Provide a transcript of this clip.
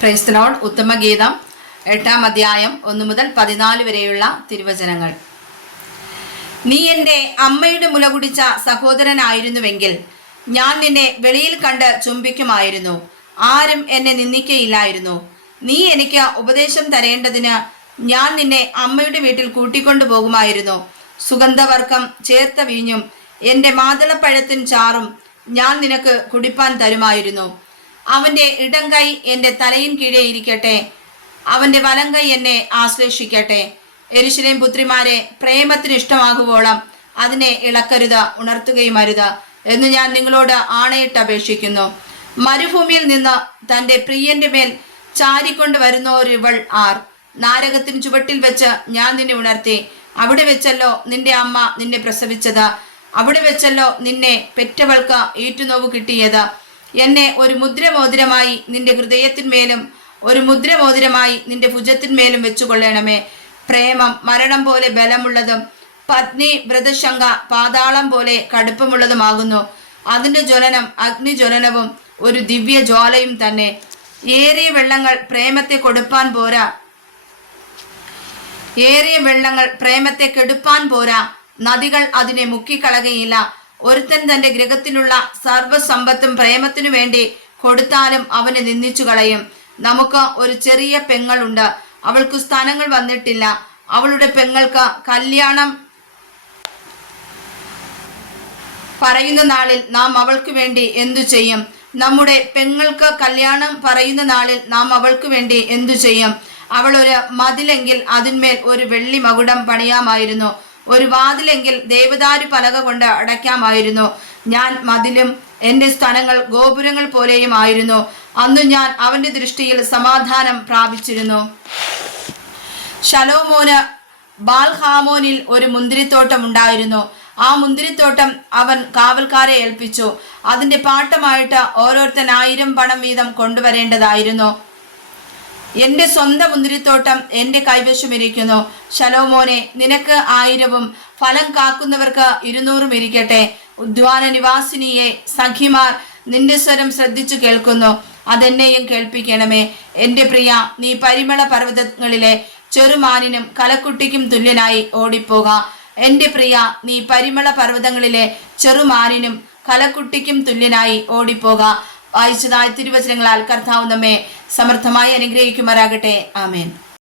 Price the Lord. ഉത്തമഗീതം 8-ാം അധ്യായം 1 മുതൽ 14 വരെയുള്ള തിരുവചനങ്ങൾ. നീ എൻ്റെ അമ്മയുടെ മുല കുടിച്ച സഹോദരനായിരുന്നുവെങ്കിൽ ഞാൻ നിന്നെ വെളിയിൽ കണ്ട് ചുംബിക്കുമായിരുന്നു, ആരും എന്നെ നിന്ദിക്കയില്ലായിരുന്നു. നീ എനിക്ക് ഉപദേശം തരേണ്ടതിന് ഞാൻ നിന്നെ അമ്മയുടെ വീട്ടിൽ കൂട്ടിക്കൊണ്ടു പോകുമായിരുന്നു. സുഗന്ധവർക്കം ചേർത്ത വീഞ്ഞും എൻ്റെ മാതളപ്പഴത്തിൻ ചാറും ഞാൻ നിനക്ക് കുടിപ്പാൻ തരുമായിരുന്നു. അവൻ്റെ ഇടം കൈ എൻ്റെ തലയിൻ കീഴെ ഇരിക്കട്ടെ, അവൻ്റെ വലം കൈ എന്നെ ആശ്ലേഷിക്കട്ടെ. യെരൂശലേം പുത്രിമാരെ, പ്രേമത്തിന് ഇഷ്ടമാകുവോളം അതിനെ ഇളക്കരുത്, ഉണർത്തുകയും അരുത് എന്ന് ഞാൻ നിങ്ങളോട് ആണയിട്ട് അപേക്ഷിക്കുന്നു. മരുഭൂമിയിൽ നിന്ന് തൻ്റെ പ്രിയന്റെ മേൽ ചാരിക്കൊണ്ട് വരുന്നോരിവൾ ആർ? നാരകത്തിന് ചുവട്ടിൽ വെച്ച് ഞാൻ നിന്നെ ഉണർത്തി. അവിടെ വെച്ചല്ലോ നിന്റെ അമ്മ നിന്നെ പ്രസവിച്ചത്, അവിടെ വെച്ചല്ലോ നിന്നെ പെറ്റവൾക്ക് ഏറ്റുനോവ് കിട്ടിയത്. എന്നെ ഒരു മുദ്രമോതിരമായി നിന്റെ ഹൃദയത്തിന്മേലും ഒരു മുദ്രമോതിരമായി നിന്റെ ഭുജത്തിന്മേലും വെച്ചുകൊള്ളണമേ. പ്രേമം മരണം പോലെ ബലമുള്ളതും പത്നി വ്രതശങ്ക പാതാളം പോലെ കടുപ്പമുള്ളതുമാകുന്നു. അതിൻ്റെ ജ്വലനം അഗ്നിജ്വലനവും ഒരു ദിവ്യ ജ്വാലയും തന്നെ. ഏറിയ വെള്ളങ്ങൾ പ്രേമത്തെ കൊടുപ്പാൻ പോരാ, ഏറിയ വെള്ളങ്ങൾ പ്രേമത്തെ കെടുപ്പാൻ പോരാ, നദികൾ അതിനെ മുക്കിക്കളകയില്ല. ഒരുത്തൻ തന്റെ ഗൃഹത്തിലുള്ള സർവ്വസമ്പത്തും പ്രേമത്തിനു വേണ്ടി കൊടുത്താലും അവനെ നിന്ദിച്ചു കളയും. നമുക്ക് ഒരു ചെറിയ പെങ്ങളുണ്ട്, അവൾക്ക് സ്ഥാനങ്ങൾ വന്നിട്ടില്ല. അവളുടെ പെങ്ങൾക്ക് കല്യാണം പറയുന്ന നാളിൽ നാം അവൾക്ക് വേണ്ടി എന്തു ചെയ്യും? നമ്മുടെ പെങ്ങൾക്ക് കല്യാണം പറയുന്ന നാളിൽ നാം അവൾക്ക് വേണ്ടി എന്തു ചെയ്യും? അവൾ ഒരു മതിലെങ്കിൽ അതിന്മേൽ ഒരു വെള്ളി മകുടം പണിയാമായിരുന്നു, ഒരു വാതിലെങ്കിൽ ദേവദാരു പലക കൊണ്ട് അടയ്ക്കാമായിരുന്നു. ഞാൻ മതിലും എൻ്റെ സ്ഥലങ്ങൾ ഗോപുരങ്ങൾ പോലെയും ആയിരുന്നു. അന്നു ഞാൻ അവൻ്റെ ദൃഷ്ടിയിൽ സമാധാനം പ്രാപിച്ചിരുന്നു. ശലോമോന് ബാൽഹാമോനിൽ ഒരു മുന്തിരിത്തോട്ടം ഉണ്ടായിരുന്നു. ആ മുന്തിരിത്തോട്ടം അവൻ കാവൽക്കാരെ ഏൽപ്പിച്ചു. അതിൻ്റെ പാട്ടമായിട്ട് ഓരോരുത്തൻ 1000 പണം വീതം കൊണ്ടുവരേണ്ടതായിരുന്നു. എൻ്റെ സ്വന്തം മുന്തിരിത്തോട്ടം എൻ്റെ കൈവശമിരിക്കുന്നു. ശലോമോനെ, നിനക്ക് 1000-ഉം ഫലം കാക്കുന്നവർക്ക് 200-ഉം ഇരിക്കട്ടെ. ഉദ്യാന നിവാസിനിയെ, സഖിമാർ നിന്റെ സ്വരം ശ്രദ്ധിച്ചു കേൾക്കുന്നു, അതെന്നെയും കേൾപ്പിക്കണമേ. എൻ്റെ പ്രിയ, നീ പരിമള പർവ്വതങ്ങളിലെ ചെറുമാനിനും കലക്കുട്ടിക്കും തുല്യനായി ഓടിപ്പോക. എൻ്റെ പ്രിയ, നീ പരിമള പർവ്വതങ്ങളിലെ ചെറുമാനിനും കലക്കുട്ടിക്കും തുല്യനായി ഓടിപ്പോക. വായിച്ചതായ തിരുവചനങ്ങളാൽ കർത്താവ് നമ്മെ സമർത്ഥമായി അനുഗ്രഹിക്കുമാറാകട്ടെ. ആമേൻ.